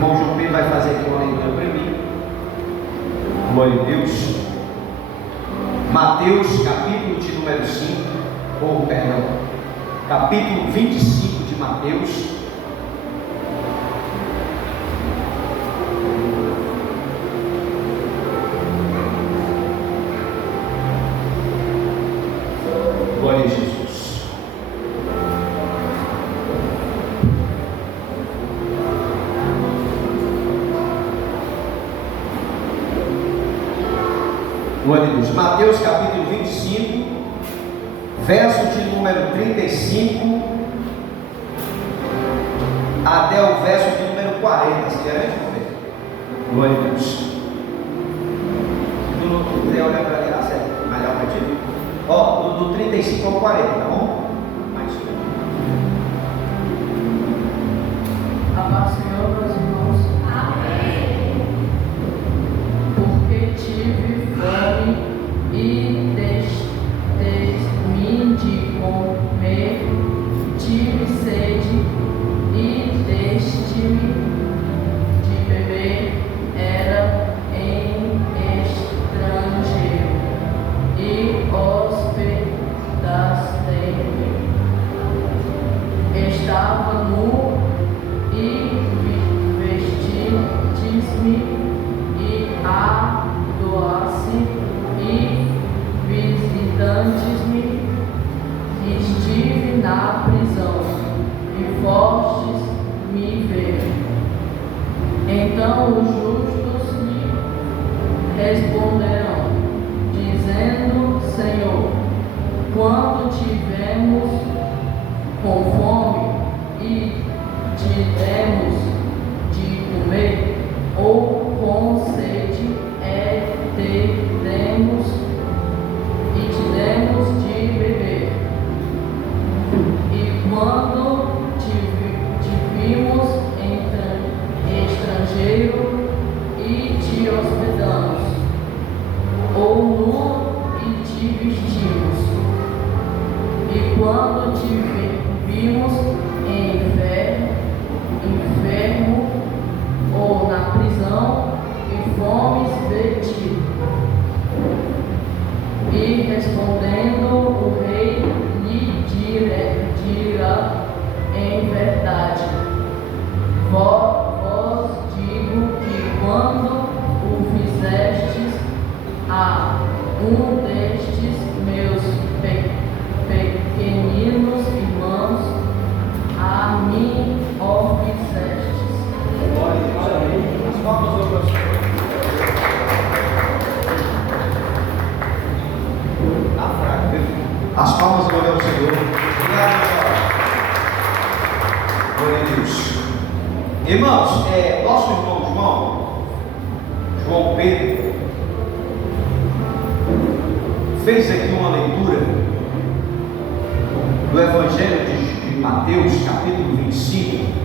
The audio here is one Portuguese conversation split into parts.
irmão João Pedro vai fazer aqui uma leitura para mim. Glória a Deus. Mateus, capítulo de número 5, capítulo 25 de Mateus. Glória a Jesus. Glória a Deus. Mateus capítulo 25, verso de número 35 até o verso de número 40. Se querem ver? Glória a Deus. Se tu não quiser olhar para ali, certo? Melhor para ti. Ó, do 35 ao 40, tá bom? Mais a paz, Senhor, meus irmãos. Amém. Porque tive fome e deste-me de comer, tive sede e deste-me de beber, era estrangeiro e hospedaste-me, estava nu e vestistes-me, e adoasse e visitantes-me, estive na prisão e fostes me ver. Então os justos me responderão, dizendo: Senhor, quando tivemos com fome e te demos de comer, ou com sede te demos de beber? E quando te vimos estrangeiro e te hospedamos, ou nu e te vestimos? E quando te vimos enfermo ou na prisão e fomos de ti? E respondendo o rei lhe dirá em verdade: vos digo que quando o fizestes a um destes meus pequeninos irmãos, a mim o fizestes. As palmas ao meu Senhor. Está fraco, viu? As palmas glória ao Senhor. Obrigado, glória a Deus. Irmãos, nosso irmão João Pedro, fez aqui uma leitura do Evangelho de Mateus, capítulo 25.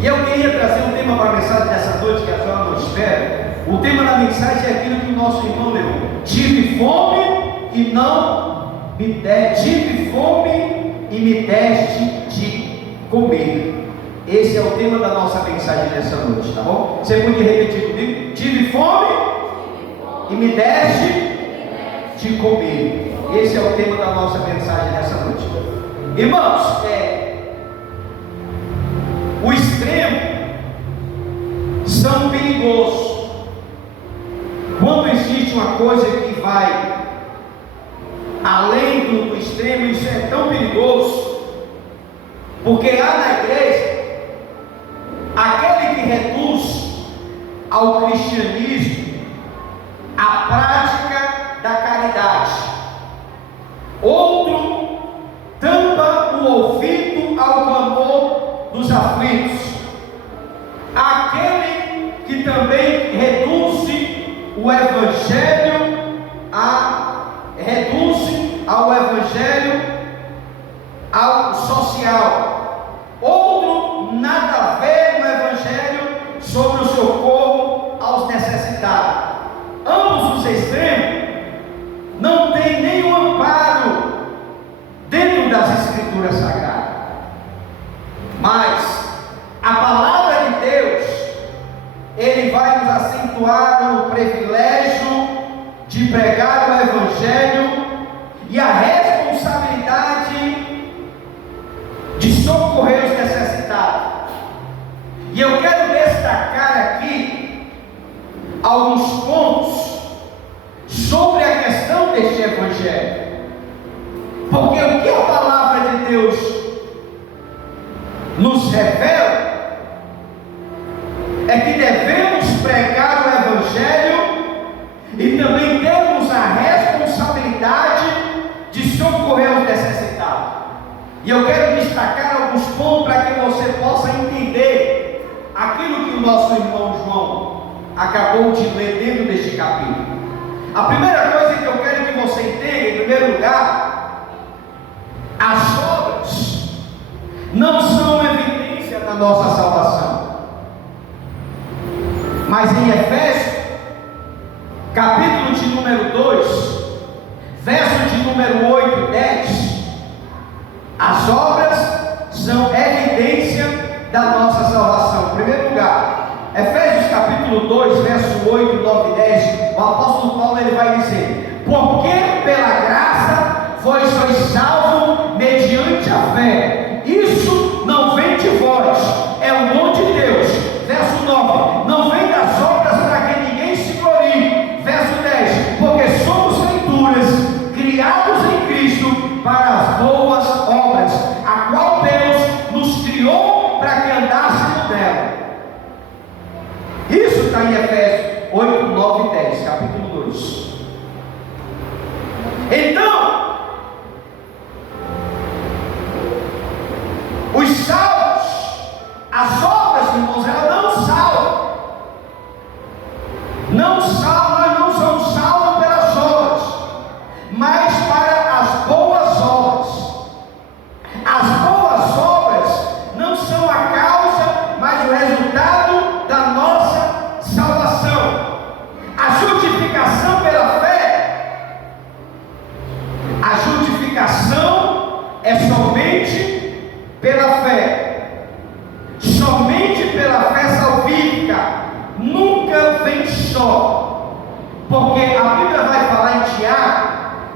E eu queria trazer um tema para a mensagem dessa noite, que a senhora não espera. O tema da mensagem é aquilo que o nosso irmão leu: tive fome e não me deste, tive fome e me deste de comer. Esse é o tema da nossa mensagem nessa noite, tá bom? Você podia repetir comigo? Tive fome e me deste de comer. Esse é o tema da nossa mensagem nessa noite. Irmãos, o extremo são perigosos. Quando existe uma coisa que vai além do extremo, isso é tão perigoso, porque lá na igreja, aquele que reduz ao cristianismo a prática da caridade, outro tampa o ouvido ao clamor dos aflitos, aquele que também reduz o evangelho ao evangelho ao social, outro nada a ver no evangelho sobre o socorro aos necessitados. Ambos os extremos não têm nenhum amparo dentro das escrituras sagradas, mas A palavra de Deus, ele vai nos acentuar o privilégio de pregar o Evangelho e a responsabilidade de socorrer os necessitados. E eu quero destacar aqui alguns pontos sobre a questão deste Evangelho. Porque o que a palavra de Deus nos revela é que devemos pregar o Evangelho e também temos a responsabilidade de socorrer os necessitados. E eu quero destacar alguns pontos para que você possa entender aquilo que o nosso irmão João acabou de ler dentro deste capítulo. A primeira coisa que eu quero que você entenda, em primeiro lugar, as obras não são evidência da nossa salvação. Mas em Efésios, capítulo de número 2, verso de número 8 e 10, as obras são evidência da nossa salvação. Em primeiro lugar, Efésios capítulo 2, verso 8, 9 e 10, o apóstolo Paulo ele vai dizer: porque pela graça sois salvos mediante a fé. Isso não vem de vós, é o dom de Deus. Verso 9, não vem das obras para que ninguém se glorie. Verso 10, porque somos feituras, criados em Cristo para as boas obras, a qual Deus nos criou para que andássemos nela. Isso está em Efésios 8, 9 e 10, capítulo 2. Então, os salvos, as obras, irmãos, elas não salvam. Não salvam, nós não somos salvos pelas obras, mas para as boas obras. As boas obras não são a causa, mas o resultado da nossa salvação. A justificação pela fé, a justificação é somente pela fé. Somente pela fé salvífica, nunca vem só, porque a Bíblia vai falar em Tiago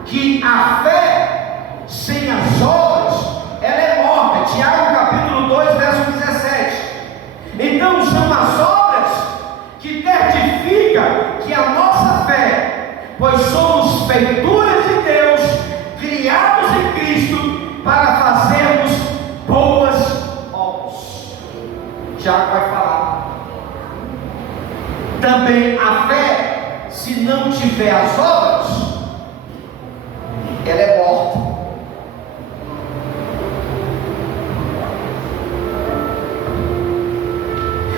que a fé sem as obras ela é morta. Tiago capítulo 2, verso 17. Então são as obras que testificam que a nossa fé, pois somos feituras de Deus, criados em Cristo para fazermos boas obras. Tiago vai falar. Também a fé, se não tiver as obras, ela é morta.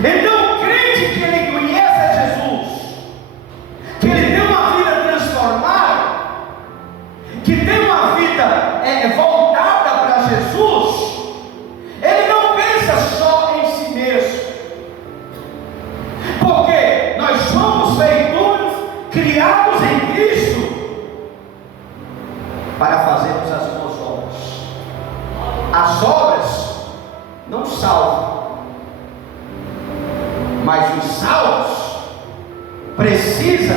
Então o crente que ele conhece a Jesus, que ele tem uma vida transformada, que tem uma vida voltada para Jesus, ele não pensa só em si mesmo, porque nós somos feituras, criados em Cristo para fazermos as boas obras. As obras não salvam, mas os salvos precisam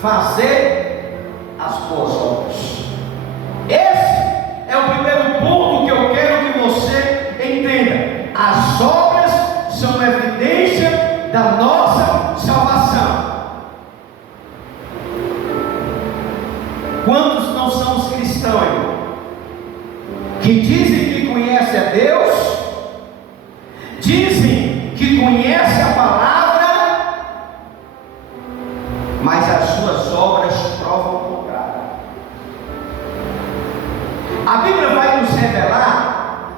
fazer as boas obras. Esse é o primeiro ponto que eu quero que você entenda. As obras são evidência da nossa salvação. Quantos não são os cristãos, irmão, que dizem que conhecem a Deus, dizem que conhecem a palavra, mas as suas obras provam o contrário? A Bíblia vai nos revelar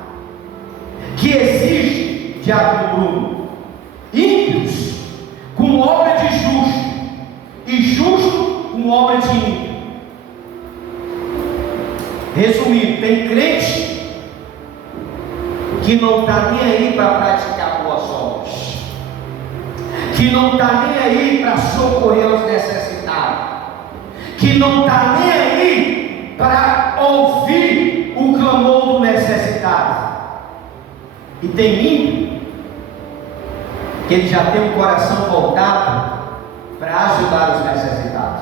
que existe, diabo Bruno, ímpios com obra de justo e justo com obra de ímpio. Resumindo, tem crente que não está nem aí para praticar boas obras, que não está nem aí para socorrer os necessitados, que não está nem aí para ouvir o clamor do necessitado. E tem ímpio que ele já tem um coração voltado para ajudar os necessitados.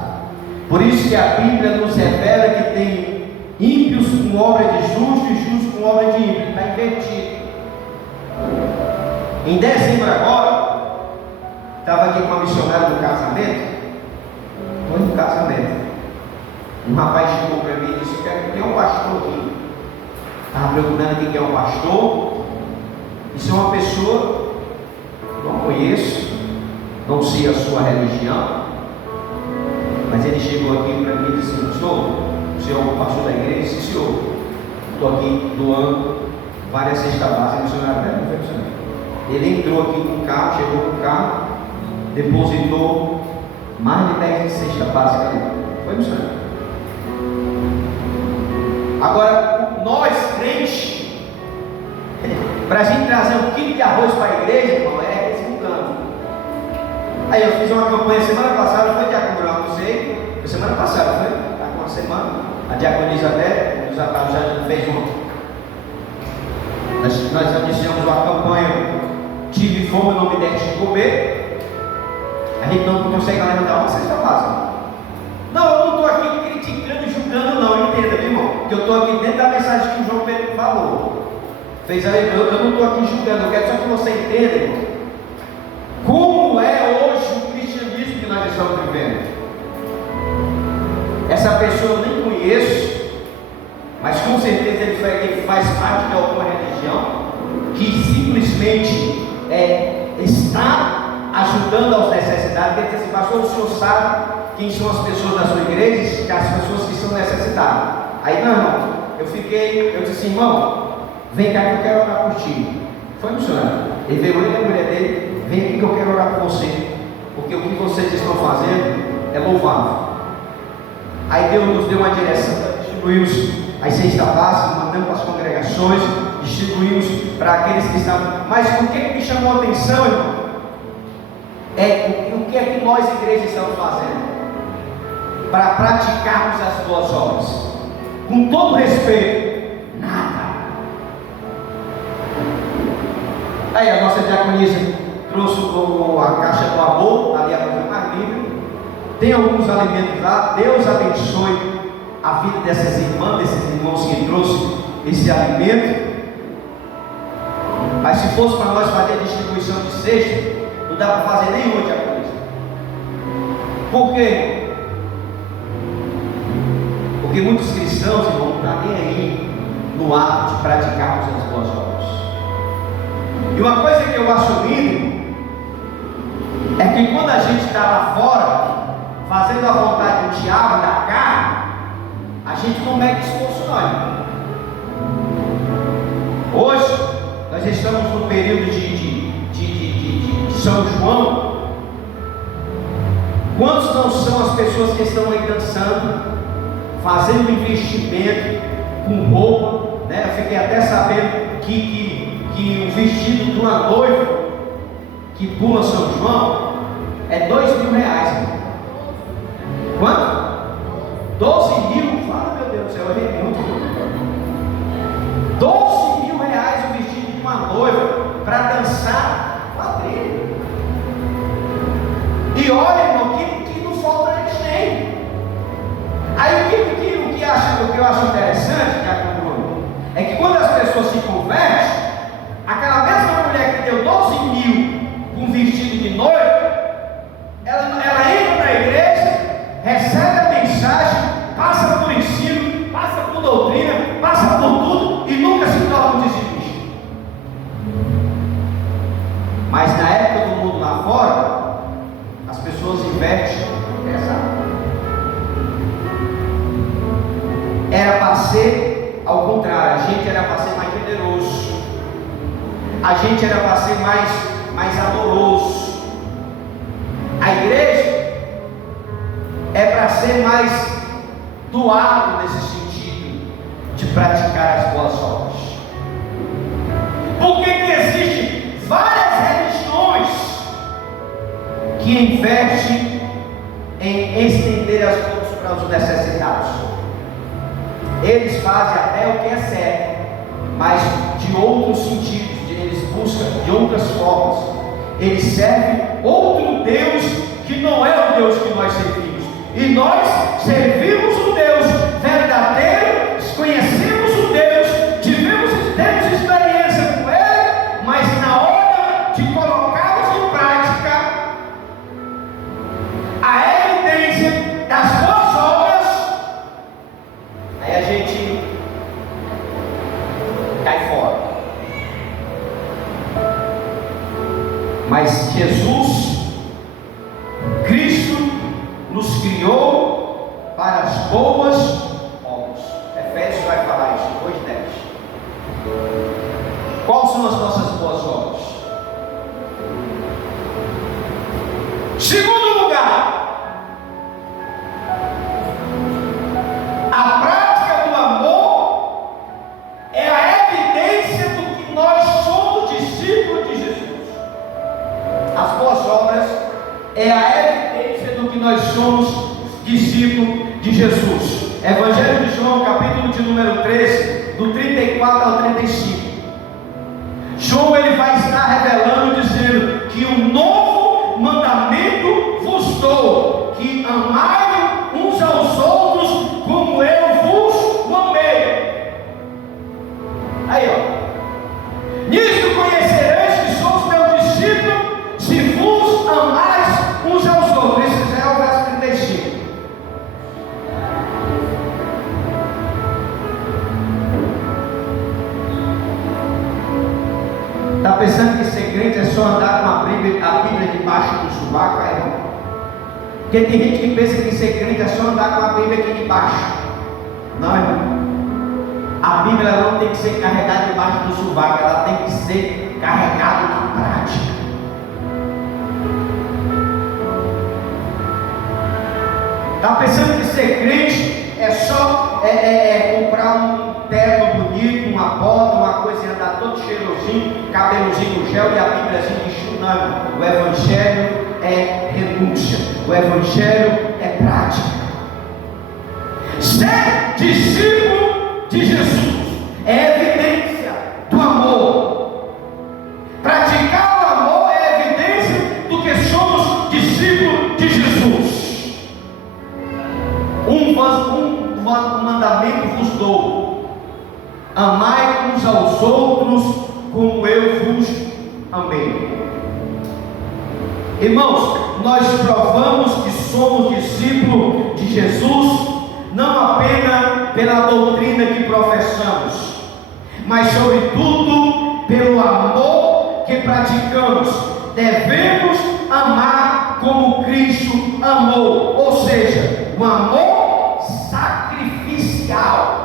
Por isso que a Bíblia nos revela que tem ímpios com obra de justo e justos com obra de ímpio. Está invertido. Em dezembro agora, estava aqui com uma missionária no casamento. Estou no casamento. Um rapaz chegou para mim e disse: eu quero que tenha um pastor aqui. Estava procurando aqui que é um pastor. Isso é uma pessoa que não conheço, não sei a sua religião, mas ele chegou aqui para mim e disse: o senhor é o pastor da igreja? Sim, senhor. Estou aqui doando várias cestas básicas missionárias dela. Não foi missionário. Ele entrou aqui com o carro, chegou com o carro, depositou mais de 10 cestas básicas ali. Foi missionário. Agora, nós crentes, para a gente trazer um quilo de arroz para a igreja, irmão, é resmungando. Aí eu fiz uma campanha semana passada, foi diaconal, não sei, foi semana passada, foi? Está com uma semana. A diaconisa até, nos atalhos já fez uma. Nós iniciamos uma campanha, tive fome, não me deste de comer. A gente não consegue levantar uma cesta básica. Não, eu não estou aqui criticando e julgando, não, entenda, meu irmão, que eu estou aqui dentro da mensagem que o João Pedro falou. Fez a leitura, eu não estou aqui julgando, eu quero só que você entenda, irmão, como é hoje o cristianismo que nós estamos vivendo. Essa pessoa eu nem conheço, mas com certeza ele faz parte de alguma religião que simplesmente está ajudando aos necessitados. Ele diz assim: pastor, o senhor sabe quem são as pessoas da sua igreja? As pessoas que são necessitadas. Aí não, irmão, eu disse assim: irmão, vem cá que eu quero orar por ti. Foi missionário. Ele veio, ele e a mulher dele: vem aqui que eu quero orar por você, porque o que vocês estão fazendo é louvável. Aí Deus nos deu uma direção, distribuímos as cestas básicas, mandamos para as congregações, distribuímos para aqueles que estavam. Mas o que me chamou a atenção, irmão, é o que é que nós, igrejas, estamos fazendo para praticarmos as boas obras. Com todo respeito, nada. Aí a nossa diaconisa trouxe a caixa do amor, ali a coisa mais linda. Tem alguns alimentos lá. Deus abençoe a vida dessas irmãs, desses irmãos que trouxe esse alimento. Mas se fosse para nós fazer a distribuição de cesta, não dá para fazer nenhuma diaconisa. Por quê? Porque muitos cristãos, irmão, não estão nem aí no ato de praticarmos as boas obras. E uma coisa que eu acho lindo é que quando a gente está lá fora fazendo a vontade do diabo, da carne, a gente não mede esforço não, irmão. Hoje nós estamos no período de São João. Quantos não são as pessoas que estão aí dançando, fazendo investimento com roupa, né? Eu fiquei até sabendo que o vestido de uma noiva que pula São João é R$2.000, irmão. Quanto? 12 mil? Fala, meu Deus do céu, eu errei muito. R$12.000 o vestido de uma noiva para dançar quadrilha. E olha, irmão, que não falta eles nem. Aí o que eu acho interessante, é que quando as pessoas se convertem, aquela mesma mulher que deu 12.000 com vestido de noiva, ela entra na igreja, recebe a mensagem, passa por ensino, passa por doutrina, passa por tudo e nunca se torna um dizimista. Mas na época do mundo lá fora, as pessoas invertem pesado. Era para ser ao contrário, a gente era para ser mais generoso, a gente era para ser mais amoroso. A igreja é para ser mais doado nesse sentido de praticar as boas obras. Por que existem várias religiões que investem em estender as mãos para os necessitados? Eles fazem até o que é certo, mas de outros sentidos, eles buscam de outras formas. Ele serve outro Deus que não é o Deus que nós servimos. E nós servimos o Deus verdadeiro, conhecemos o Deus, temos experiência com Ele, mas na hora de colocarmos em prática a evidência das boas obras, aí a gente cai fora. Mas Jesus, Cristo, nos criou para as boas obras. Efésios vai falar isso, 2:10. Quais são as nossas boas obras? Segundo lugar, a prática do amor é a evidência do que nós somos discípulos de Jesus. As boas obras é a evidência do que nós somos discípulos de Jesus. Evangelho de João, capítulo de número 13, do 34 ao 35. João ele vai estar revelando, dizendo que um novo mandamento vos dou, que amai uns aos outros como eu vos amei. Aí ó, nisto conhecereis que sois meus discípulos, se vos amais uns aos outros. Esse já é o verso 35. Está pensando que ser crente é só andar com a Bíblia debaixo do sovaco, irmão? Porque tem gente que pensa que ser crente é só andar com a Bíblia aqui debaixo. Não, irmão. A Bíblia não tem que ser carregada debaixo do sovaco, ela tem que ser carregada na prática. Está pensando que ser crente é só comprar um terno bonito, uma bota, uma coisa e andar todo cheirosinho, cabelozinho no gel e a Bíbliazinha de chuname. O Evangelho é renúncia, o Evangelho é prática. Ser discípulo de Jesus é evidência do amor. Praticar o amor é evidência do que somos discípulos de Jesus. Um mandamento vos dou: amai uns aos outros como eu vos amei. Irmãos, nós provamos que somos discípulos de Jesus não apenas pela doutrina que professamos, mas sobretudo pelo amor que praticamos. Devemos amar como Cristo amou, ou seja, um amor sacrificial.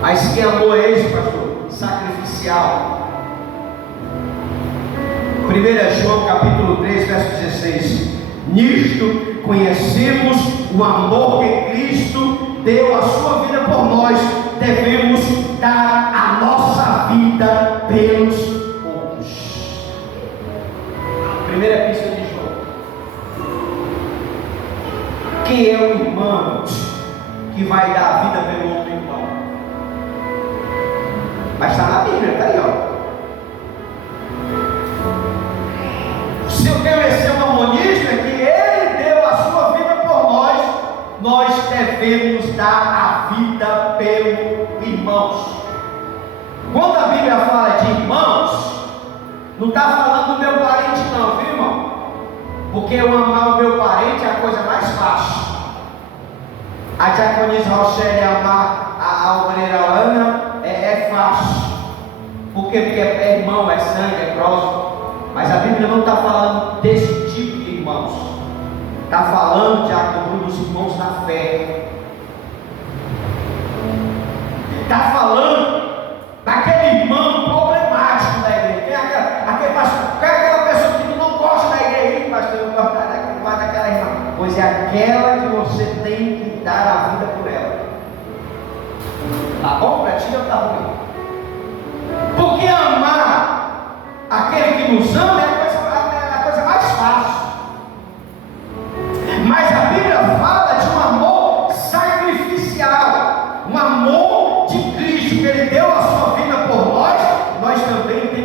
Mas que amor é esse, pastor? Sacrificial. 1 João capítulo 3, verso 16. Nisto conhecemos o amor que Cristo deu a sua vida por nós. Devemos dar a nossa vida pelos outros. Primeira epístola de João. Quem é o irmão que vai dar a vida pelo outro irmão? Mas está na Bíblia, está aí, ó. Se eu quero ser um harmonista, é que Ele deu a sua vida por nós, nós devemos dar a vida pelo irmãos. Quando a Bíblia fala de irmãos, não está falando do meu parente não, viu, irmão? Porque eu amar o meu parente é a coisa mais fácil. A diaconisa Rochelle amar a obreira Ana é fácil. Por quê? Porque é irmão, é sangue, é próximo. Mas a Bíblia não está falando desse tipo de irmãos. Está falando de acúmulo dos irmãos na fé. Está falando daquele irmão problemático da igreja. Quem é aquela pessoa que não gosta da igreja, pastor? Eu gosto daquela irmã. Pois é aquela que você tem que dar a vida por ela. Tá bom para ti ou está ruim? Porque amar aquele que nos ama é a coisa mais fácil. Mas a Bíblia fala de um amor sacrificial, um amor de Cristo, que Ele deu a sua vida por nós. Nós também temos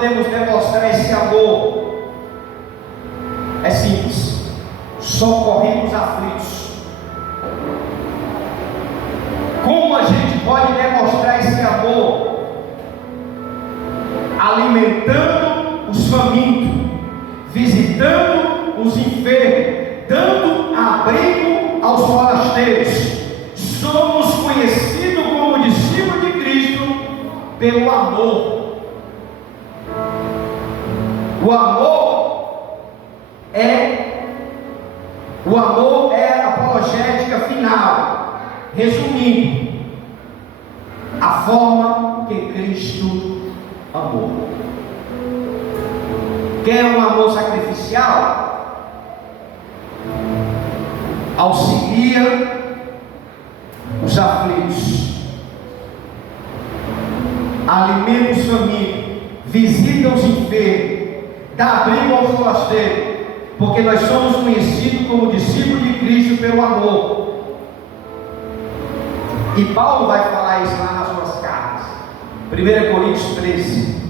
podemos demonstrar esse amor? É simples: socorrendo os aflitos. Como a gente pode demonstrar esse amor? Alimentando os famintos, visitando os enfermos, dando abrigo aos forasteiros. Somos conhecidos como discípulos de Cristo pelo amor. O amor é a apologética final. Resumindo, a forma que Cristo amou. Quer um amor sacrificial? Auxilia os aflitos, alimenta os famintos, visita os enfermos, dá abrigo aos forasteiros, porque nós somos conhecidos como discípulos de Cristo pelo amor. E Paulo vai falar isso lá nas suas cartas. 1 Coríntios 13.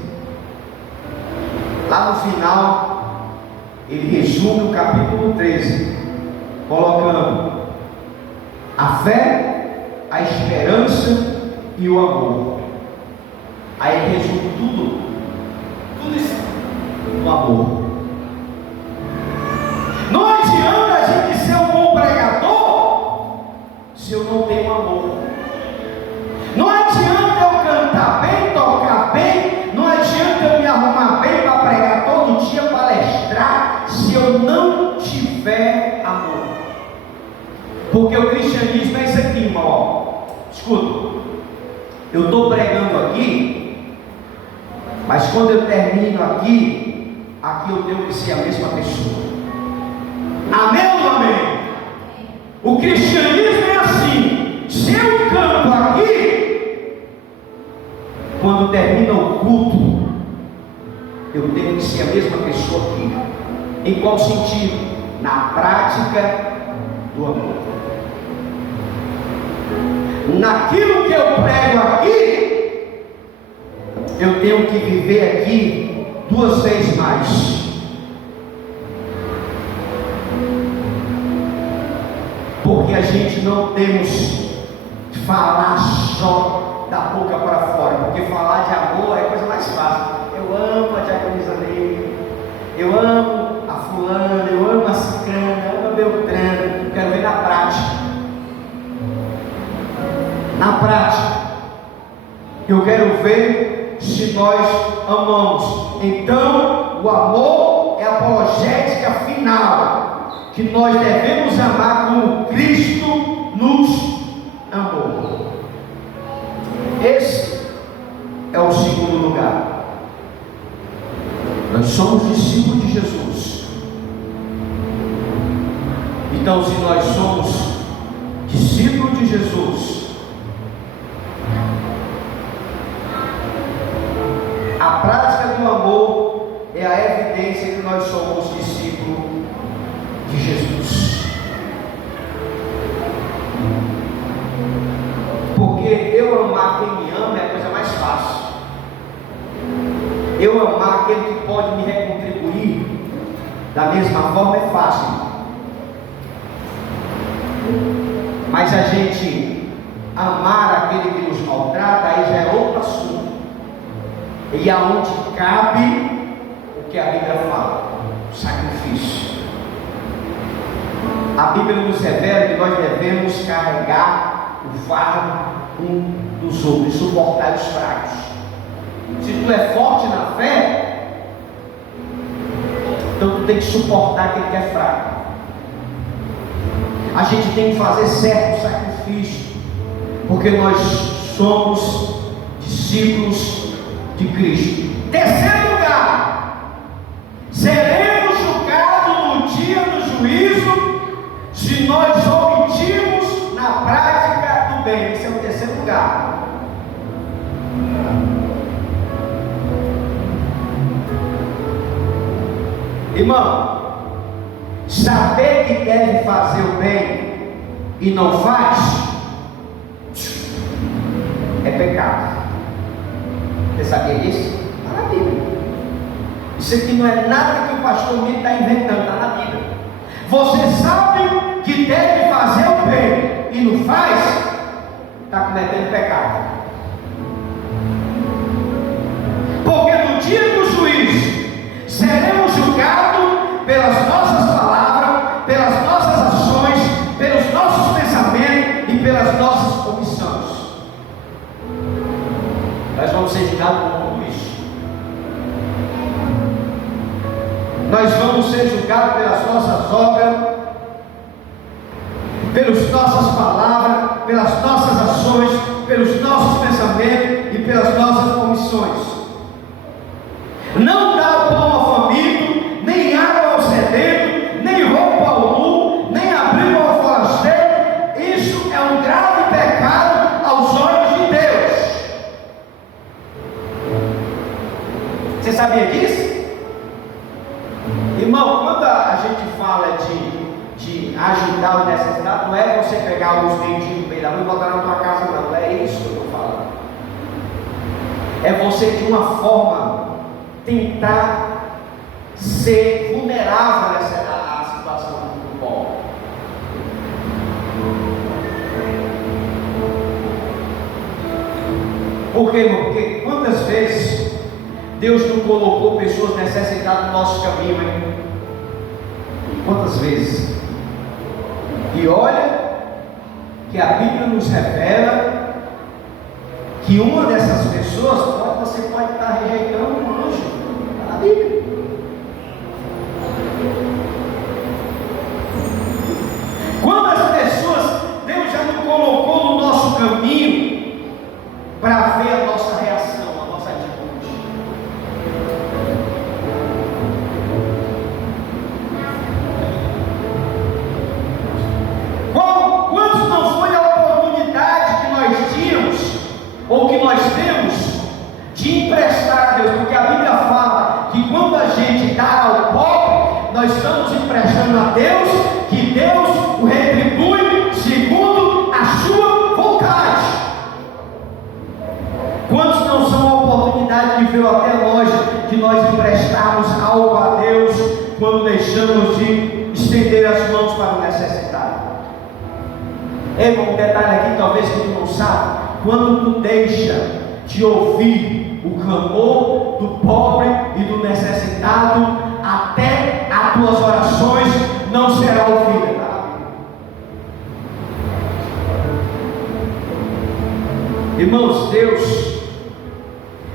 Lá no final, ele resume o capítulo 13, colocando a fé, a esperança e o amor. Aí ele resume tudo isso no amor. Não adianta a gente ser um bom pregador se eu não tenho amor. Não adianta eu cantar bem, tocar bem, não adianta eu me arrumar bem para pregar todo dia, palestrar, se eu não tiver amor. Porque o cristianismo é isso aqui, irmão. Escuta, eu estou pregando aqui, mas quando eu termino aqui eu tenho que ser a mesma pessoa. Amém ou não amém? O cristianismo é assim: se eu canto aqui, quando termina o culto, eu tenho que ser a mesma pessoa aqui. Em qual sentido? Na prática do amor. Naquilo que eu prego aqui, eu tenho que viver aqui 2 vezes mais. Porque a gente não temos que falar só da boca para fora, porque falar de amor é a coisa mais fácil. Eu amo a diaconisa Neide, eu amo a fulana, eu amo a cicrana, eu amo a beltrana. Eu quero ver na prática. Na prática, eu quero ver se nós amamos. Então, o amor é a apologética final, que nós devemos amar como Cristo nos amou. Esse é o segundo lugar. Nós somos discípulos de Jesus. Então, se nós somos discípulos de Jesus, a prática do amor é a evidência que nós somos discípulos de Jesus. Porque eu amar quem me ama é a coisa mais fácil. Eu amar aquele que pode me recontribuir da mesma forma é fácil. Mas a gente amar aquele que nos maltrata, aí já é outro assunto. E aonde cabe o que a Bíblia fala: sacrifício. A Bíblia nos revela que nós devemos carregar o fardo um dos outros, suportar os fracos. Se tu é forte na fé, então tu tem que suportar aquele que é fraco. A gente tem que fazer certo sacrifício, porque nós somos discípulos de Cristo. Terceiro lugar, seremos julgados no dia do juízo se nós omitirmos na prática do bem. Esse é o terceiro lugar. Irmão, saber que deve fazer o bem e não faz é pecado. Você sabia disso? Está na Bíblia. Isso aqui não é nada que o pastor Mito está inventando, está na Bíblia. Você sabe que deve fazer o bem e não faz, está cometendo pecado. Porque no dia do juízo seremos julgados pelas nossas palavras, pelas nossas ações, pelos nossos pensamentos e pelas nossas omissões. Nós vamos ser julgados por tudo isso. Nós vamos ser julgados pelas nossas obras, pelas nossas palavras, pelas nossas ações, pelos nossos pensamentos e pelas nossas omissões. Não dá o pão ao faminto, nem água ao sedento, nem roupa ao nu, nem abrigo ao forasteiro. Isso é um grave pecado aos olhos de Deus. Você sabia disso? Irmão, quando a gente fala de ajudar o necessitado, não é você pegar os mendigos no meio da rua e botar na tua casa, não é isso que eu estou falando. É você, de uma forma, tentar ser vulnerável à situação do pobre. Por quê, irmão? Porque quantas vezes Deus não colocou pessoas necessitadas no nosso caminho, hein? Quantas vezes? E olha que a Bíblia nos revela que uma dessas pessoas você pode estar rejeitando um anjo. Está na Bíblia. Quantas pessoas Deus já não colocou no nosso caminho para ver a nossa reação, a nossa atitude? Quantos não foi a oportunidade que nós tínhamos, ou que nós temos, de emprestar a Deus? Porque a Bíblia fala que quando a gente dá ao pobre, nós estamos emprestando a Deus, que Deus o retribui segundo a sua vontade. Quantos não são a oportunidade que veio até nós, de nós emprestarmos algo a Deus, quando deixamos de estender as mãos para o necessitado? Um detalhe aqui, talvez que tu não sabe: quando tu deixa de ouvir o clamor do pobre e do necessitado, até as tuas orações não serão ouvidas. Irmãos, Deus,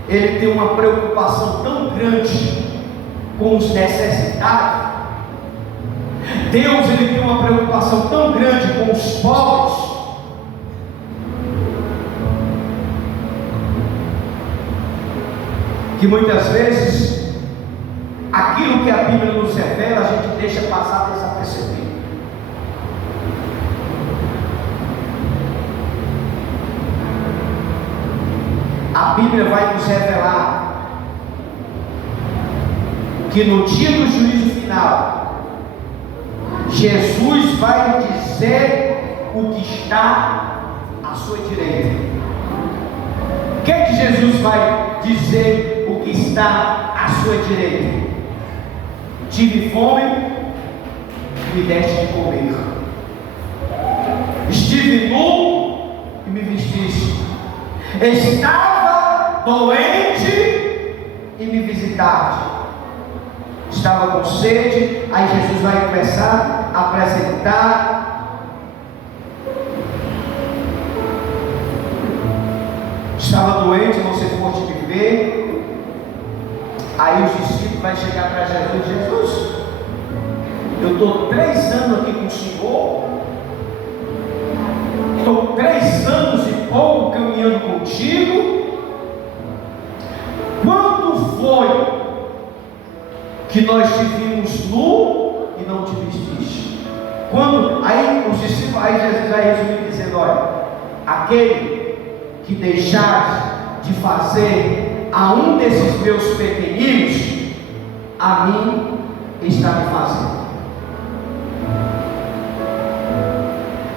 Ele tem uma preocupação tão grande com os necessitados. Deus, Ele tem uma preocupação tão grande com os pobres, que muitas vezes aquilo que a Bíblia nos revela, a gente deixa passar desapercebido. A Bíblia vai nos revelar que no dia do juízo final, Jesus vai dizer o que está à sua direita. O que é que Jesus vai dizer o que está à sua direita? Tive fome e me deste de comer. Estive nu e me vestiste. Estava doente e me visitaste. Estava com sede. Aí Jesus vai começar a apresentar. Estava doente, você foste me ver. Aí os discípulos vão chegar para Jesus: Jesus, eu estou 3 anos aqui com o Senhor, estou 3 anos e pouco caminhando contigo. Quando foi que nós te vimos nu e não te vestiste? Quando? Aí os discípulos, aí Jesus vai resumir dizendo: olha, aquele que deixar de fazer a um desses meus pequeninos, a mim está me fazendo.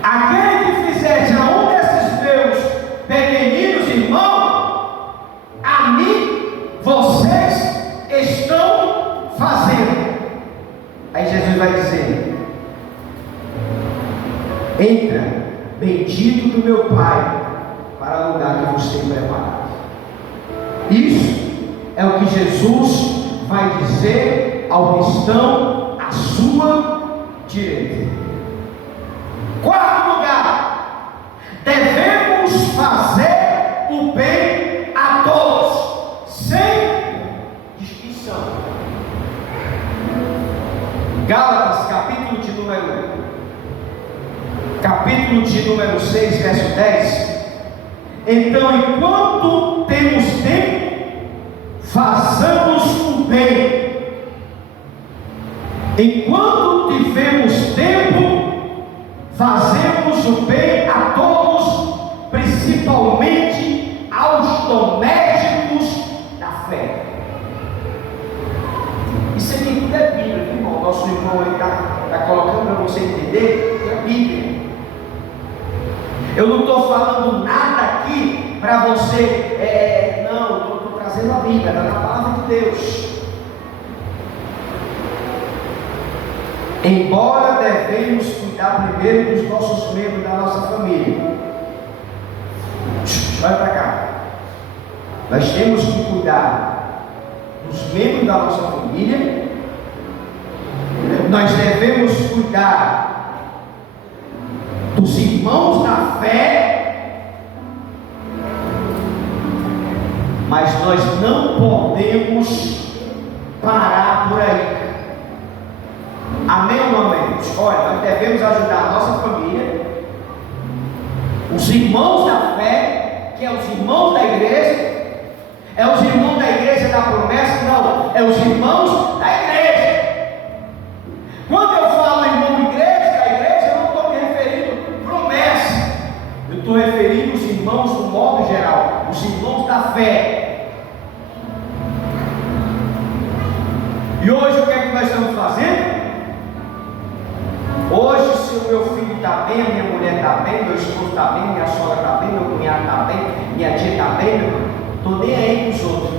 Aquele que fizesse a um desses meus pequeninos irmãos, a mim vocês estão vai dizer: entra, bendito do meu Pai, para o lugar que vos tenho preparado. Isso é o que Jesus vai dizer ao cristão à sua direita. Quarto lugar, devemos fazer o bem a todos, sem distinção. Gálatas, capítulo de número 6, verso 10. Então, enquanto temos tempo, façamos o bem. Enquanto tivemos tempo, fazemos o bem a todos, principalmente aos domésticos da fé. Isso aqui tudo é Bíblia, irmão. Nosso irmão aí está colocando para você entender que é Bíblia. Eu não estou falando nada aqui para você, não, estou trazendo a Bíblia, está na palavra de Deus. Embora devemos cuidar primeiro dos nossos membros da nossa família. Olha para cá. Nós temos que cuidar dos membros da nossa família. Nós devemos cuidar dos irmãos da fé, mas nós não podemos parar por aí. Amém ou não amém? Olha, nós devemos ajudar a nossa família, os irmãos da fé, que é os irmãos da igreja. É os irmãos da igreja da promessa? Não, é os irmãos da igreja. Quando eu falo irmão igreja, da igreja, eu não estou me referindo a promessa, eu estou referindo os irmãos do modo geral, os irmãos da fé. E hoje o que é que nós estamos fazendo? Hoje, se o meu filho está bem, a minha mulher está bem, meu esposo está bem, minha sogra está bem, meu cunhado está bem, minha tia está bem, meu irmão, estou nem aí com os outros.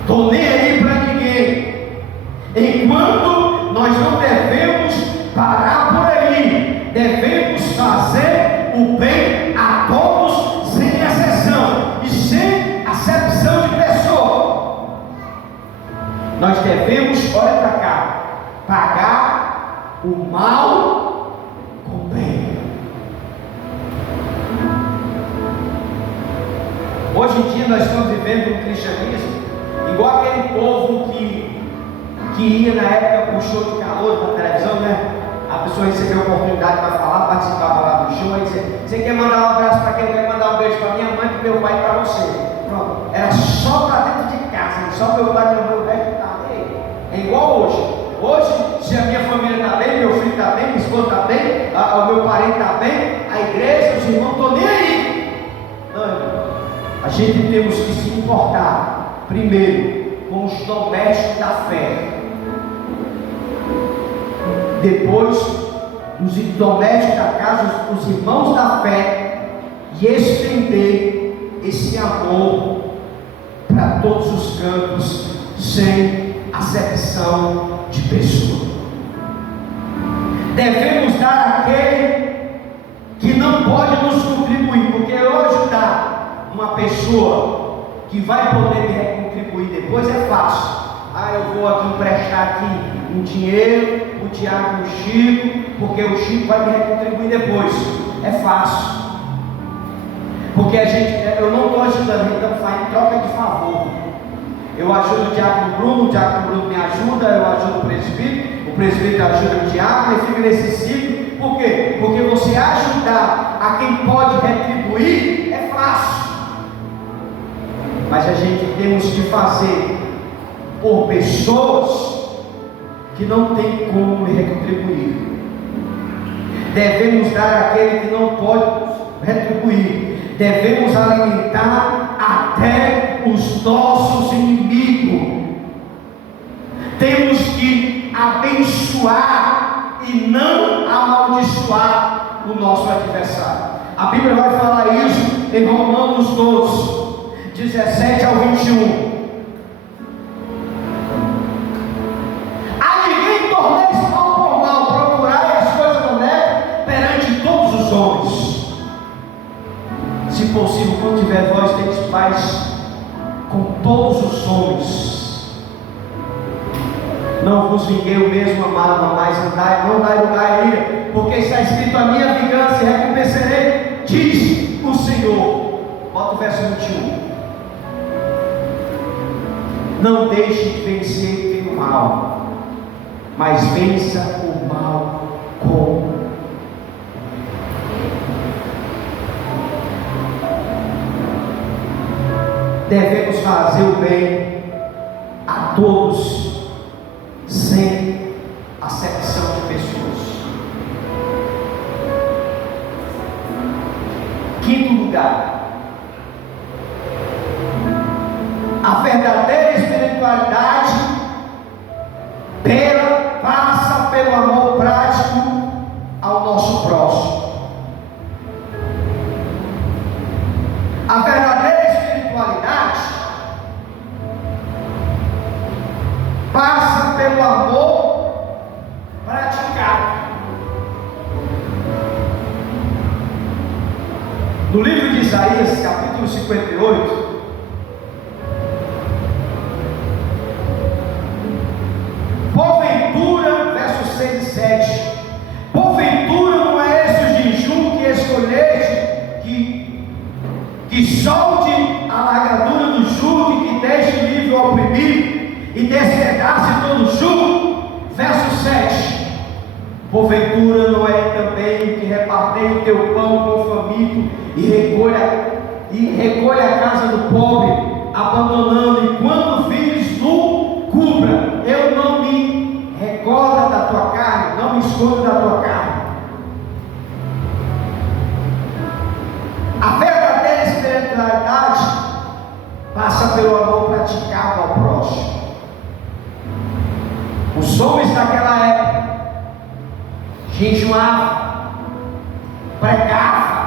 Estou nem aí para ninguém. Enquanto nós não devemos parar por aí, devemos fazer o bem a todos, sem exceção e sem acepção de pessoa. Nós devemos, olha para cá, pagar o mal com o bem. Hoje em dia nós estamos vivendo um cristianismo igual aquele povo que ia na época para o show de calor na televisão, né? A pessoa recebeu a oportunidade para falar, participava lá do show, aí você quer mandar um abraço para quem? Eu quero mandar um beijo para minha mãe, para meu pai e para você. Pronto, era só para dentro de casa, só meu pai e meu irmão, o resto estava aí. É igual hoje. Hoje, se a minha família está bem, meu filho está bem, minha esposa está bem, o meu parente está bem, a igreja, os irmãos estão nem aí. Não, a gente temos que se importar primeiro com os domésticos da fé, depois os domésticos da casa, os irmãos da fé, e estender esse amor para todos os cantos, sem acepção de pessoa. Devemos dar àquele que não pode nos contribuir, porque hoje dar uma pessoa que vai poder me contribuir depois é fácil. Eu vou aqui emprestar aqui um dinheiro, o Tiago e o Chico, porque o Chico vai me contribuir depois. É fácil. Porque eu não estou ajudando, então faz em troca de favor. Eu ajudo o diácono Bruno me ajuda, eu ajudo o presbítero ajuda o diácono, e fica nesse ciclo. Por quê? Porque você ajudar a quem pode retribuir é fácil. Mas a gente temos que fazer por pessoas que não tem como retribuir. Devemos dar àquele que não pode retribuir. Devemos alimentar até os nossos inimigos. Temos que abençoar e não amaldiçoar o nosso adversário. A Bíblia vai falar isso em Romanos 12, 17 ao 21. os homens. Não vos vinguei o mesmo, amado, mas andai, não dai lugar à ira, porque está escrito: a minha vingança e recompensarei, diz o Senhor. Bota o verso 21. Não deixe de vencer o mal, mas vença o mal com devemos fazer o bem a todos, sem acepção de pessoas. Quinto lugar, a verdadeira espiritualidade passa pelo amor prático ao nosso próximo. A verdadeira espiritualidade passa pelo amor praticado. No livro de Isaías, capítulo 58, porventura, versos 6 e 7, porventura não é esse o jejum que escolheste, que solde a largadura do jugo e que deixe livre o oprimido e despedace todo o jugo? Verso 7, porventura não é também que repartei o teu pão com o faminto e recolha a casa do pobre, abandonando, e quando vires nu, cubra? Eu não me recordo da tua carne, não me escondo da tua carne. A verdadeira espiritualidade passa pelo amor praticado ao próximo. Os homens daquela época jejuavam, pregavam,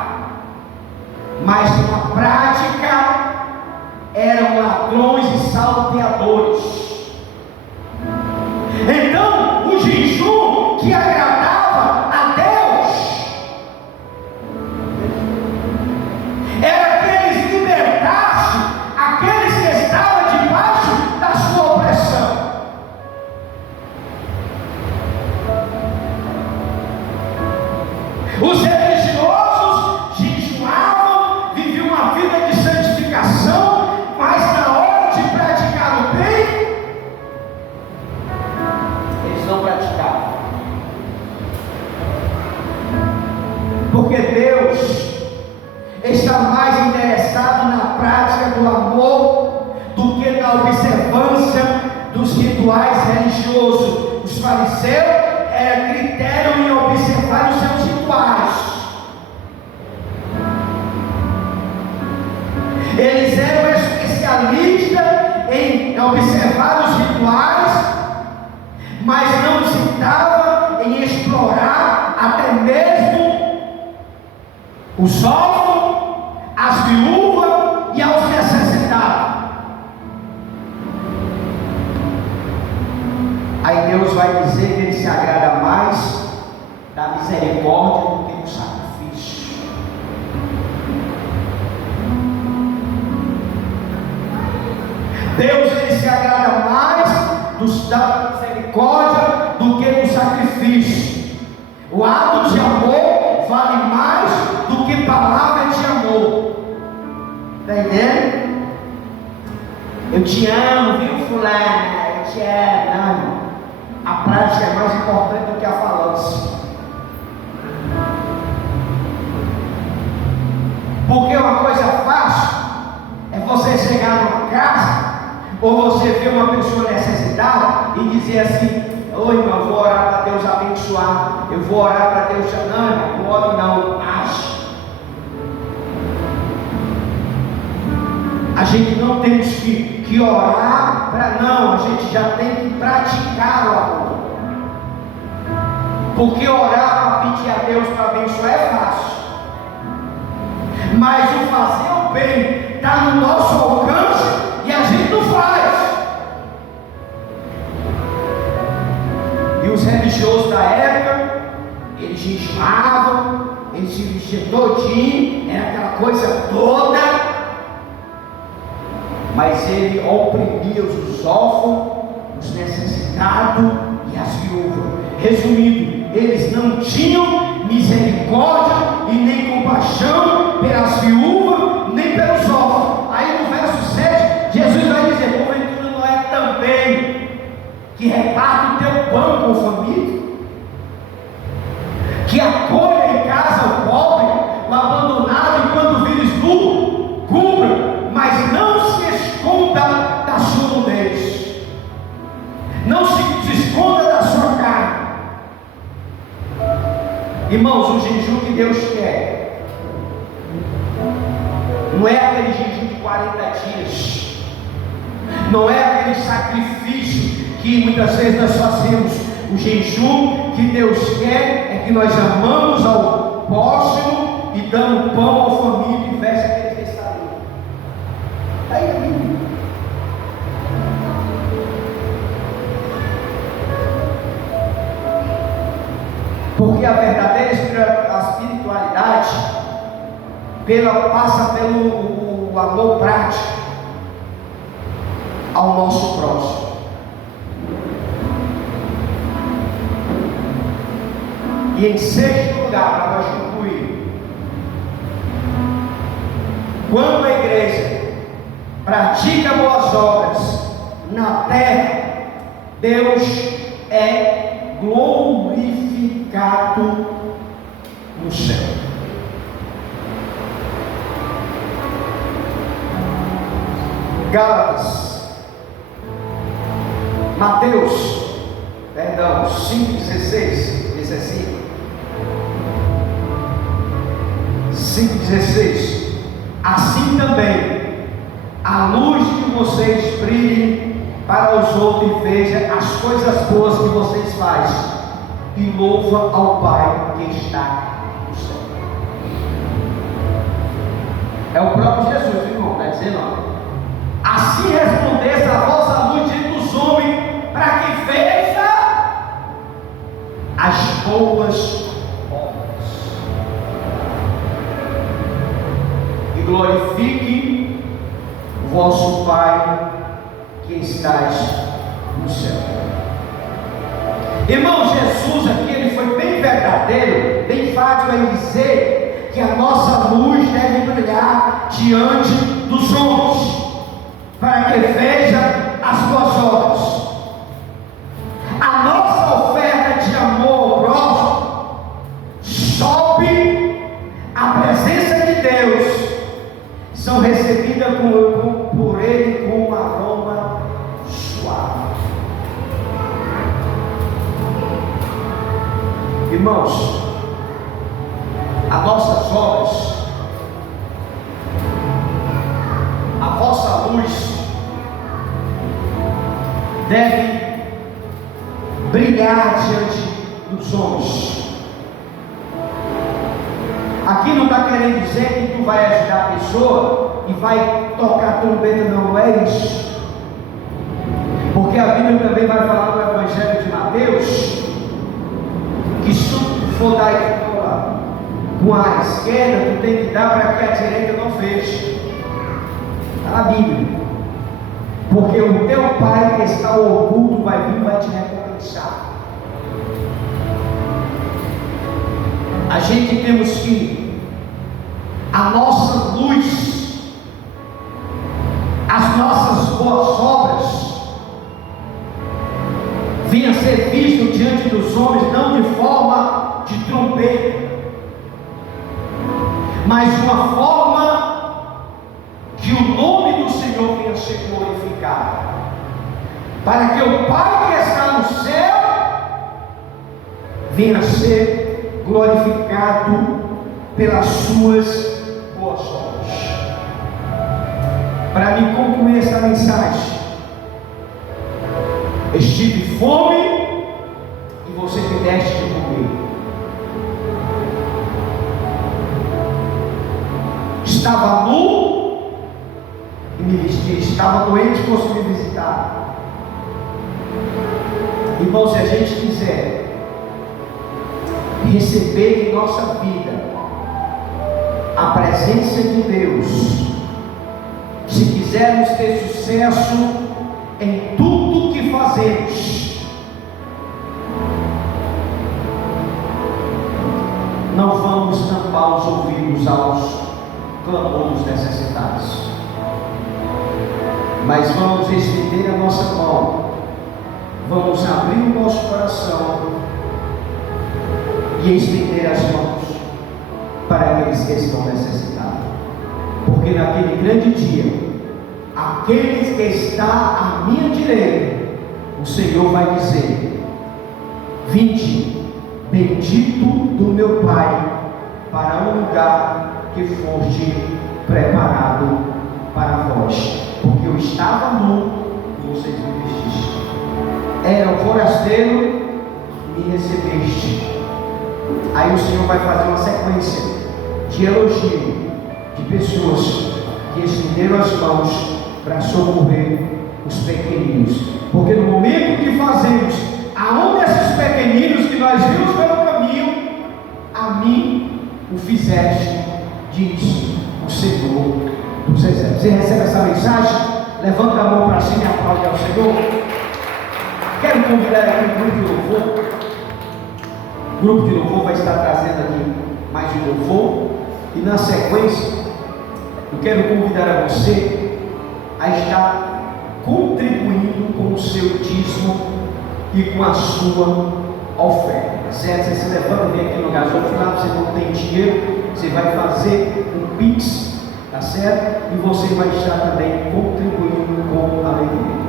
mas na prática eram ladrões e salteadores. Então, o jejum que agradava a Deus era que eles libertassem aqueles que estavam debaixo da sua opressão. Os religiosos jejuavam, viviam uma vida de santificação, mas na hora de praticar o bem, eles não praticavam. Porque Deus está mais interessado na prática do amor do que na observância dos rituais religiosos. Os fariseus critério em observar os seus rituais. Eles eram especialistas em observar os rituais, mas não hesitavam em explorar até mesmo os órfãos, as viúvas e aos necessitados. Aí Deus vai dizer que Ele se agrada mais da misericórdia do que do sacrifício. Deus, Ele se agrada mais da misericórdia do que do sacrifício. O ato de amor vale mais do que palavras de amor. Está entendendo? Eu te amo, viu, fulano? Eu te amo. Não, irmão. A prática é mais importante do que a falância. Porque uma coisa fácil é você chegar numa casa, ou você ver uma pessoa necessitada e dizer assim: ô irmão, eu vou orar para Deus abençoar, eu vou orar para Deus. Não, irmão, não ore não, age. A gente não temos que orar para não, a gente já tem que praticar o amor. Porque orar para pedir a Deus para abençoar é fácil, mas o fazer o bem está no nosso alcance e a gente não faz. E os religiosos da época, eles jejuavam, eles se vestiam todinho, era aquela coisa toda, mas ele oprimia os órfãos, os necessitados e as viúvas. Resumindo, eles não tinham misericórdia e nem compaixão pelas viúvas, nem pelos órfãos. Aí no verso 7, Jesus vai dizer: porventura não é também que reparte o teu pão com o faminto, que acolha em casa o pobre, o abandonado, e quando vires nu, cubra, mas não se esconda da sua nudez, não se esconda da sua carne. Irmãos, o jejum que Deus quer não é aquele jejum de 40 dias, não é aquele sacrifício que muitas vezes nós fazemos. O jejum que Deus quer é que nós amamos ao próximo e damos pão ao faminto e veste aquele que está ali. Aí a Bíblia. Porque a verdadeira espiritualidade passa pelo amor prático ao nosso próximo. E em sexto lugar, para nós concluir, quando a igreja pratica boas obras na terra, Deus é glorificado no céu. Gálatas, Mateus, 5,16, 5,16. Assim também a luz de vocês brilhe para os outros e veja as coisas boas que vocês fazem e louva ao Pai que está no céu. É o próprio Jesus, irmão, está dizendo, ó: assim resplandeça a vossa luz diante dos homens, para que veja as boas obras e glorifique o vosso Pai que estás no céu. Irmão, Jesus aqui, ele foi bem verdadeiro, bem fácil em dizer que a nossa luz deve brilhar diante dos homens, para que veja as boas obras. A nossa oferta de amor ao próximo sobe à presença de Deus, são recebidas por Ele com um aroma suave. Irmãos, as nossas obras, a vossa luz deve brilhar diante dos homens. Aqui não está querendo dizer que tu vai ajudar a pessoa e vai tocar trombeta, não é isso. Porque a Bíblia também vai falar no Evangelho de Mateus que se tu for dar com a esquerda, tu tem que dar para que a direita não feche. Está na Bíblia. Porque o teu Pai que está oculto vai vir e vai te recompensar. A gente temos que a nossa luz, as nossas boas obras venha ser visto diante dos homens, não de forma de trombeta, mas de uma forma que o nome do Senhor venha ser glorificado, para que o Pai que está no céu venha ser glorificado pelas suas boas obras. Para me concluir essa mensagem, estive fome e você me deste de comer, estava nu e me vesti, estava doente e fosse me visitar. Irmão, se a gente quiser receber em nossa vida a presença de Deus, se quisermos ter sucesso em tudo que fazemos, não vamos tampar os ouvidos aos clamores necessitados, mas vamos estender a nossa mão, vamos abrir o nosso coração e estender as mãos para aqueles que estão necessitados, porque naquele grande dia, aqueles que estão à minha direita, o Senhor vai dizer: vinde, bendito do meu Pai, para um lugar que foste preparado para vós, porque eu estava nu e vocês me vestiste, era um forasteiro e me recebeste. Aí o Senhor vai fazer uma sequência de elogio de pessoas que estenderam as mãos para socorrer os pequeninos, porque no momento que fazemos aonde esses pequeninos que nós vimos pelo caminho, a mim o fizeste, diz o Senhor dos Exércitos. Você recebe essa mensagem? Levanta a mão para cima e aplaude ao Senhor. Quero convidar aqui o grupo de louvor. O grupo de louvor vai estar trazendo aqui mais um louvor, e na sequência eu quero convidar a você a estar contribuindo com o seu dízimo e com a sua oferta, certo? Você se levanta, vem aqui no gasofilar, você não tem dinheiro, você vai fazer um Pix, tá certo? E você vai estar também contribuindo com a alegria.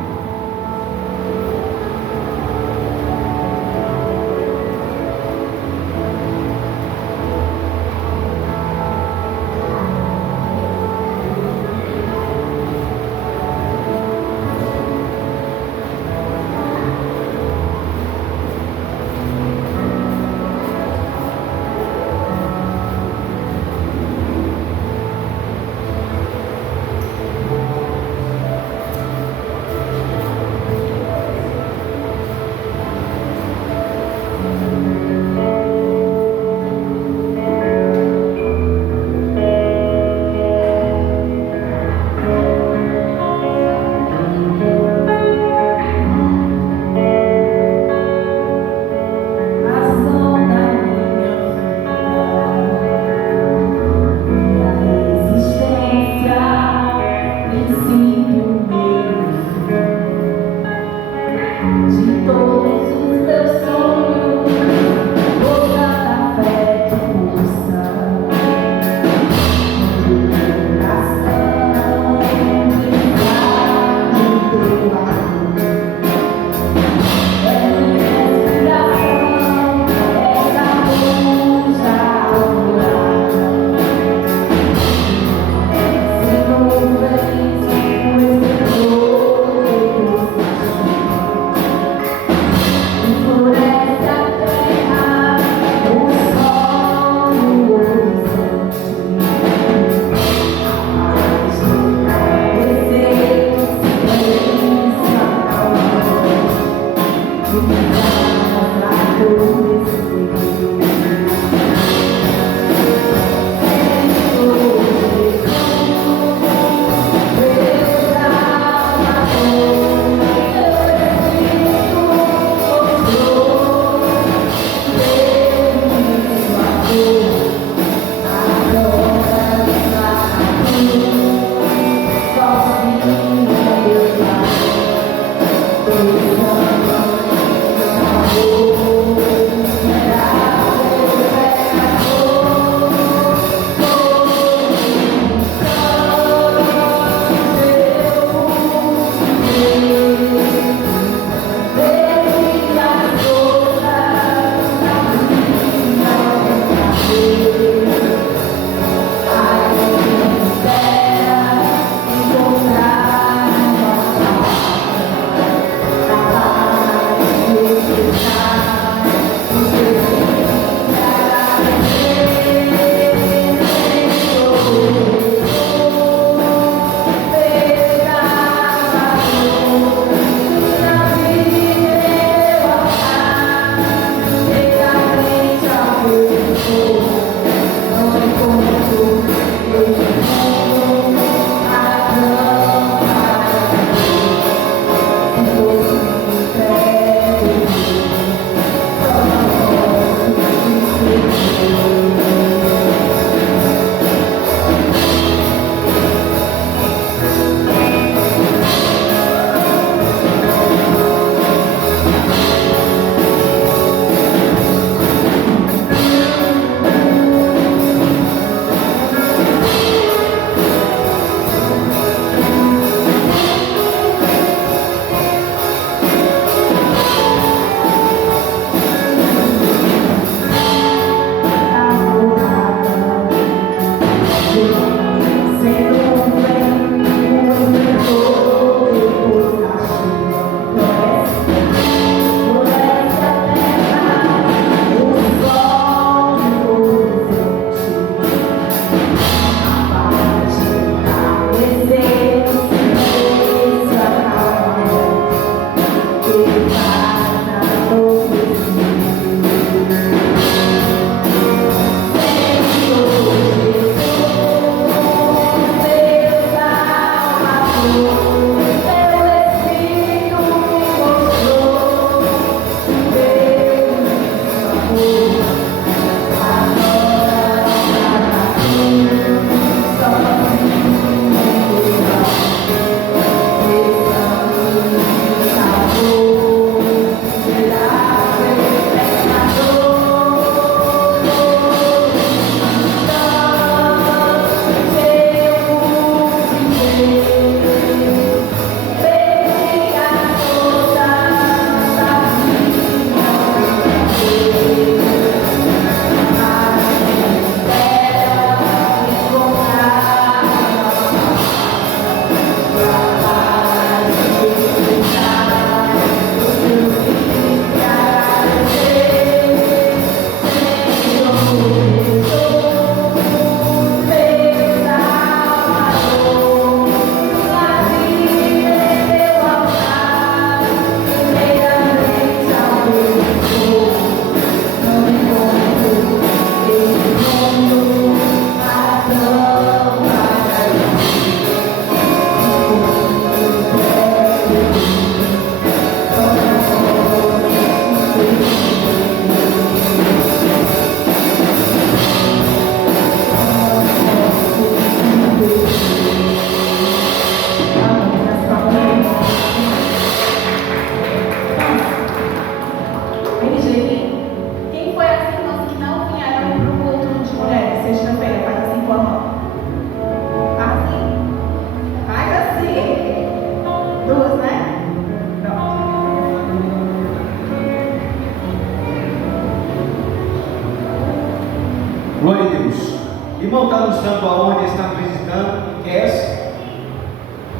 irmão está nos dando aonde estamos visitando, Miqueias.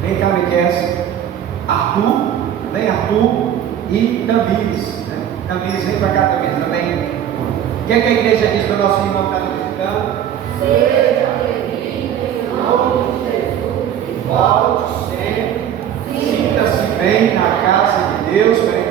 Vem cá, Miqueias. Arthur, vem Arthur e Tamires. Né? Tamires, vem para cá também. O que é que a igreja diz para o nosso irmão que está nos visitando? Seja bem-vindo em nome de Jesus. Volte sempre. Sinta-se bem na casa de Deus.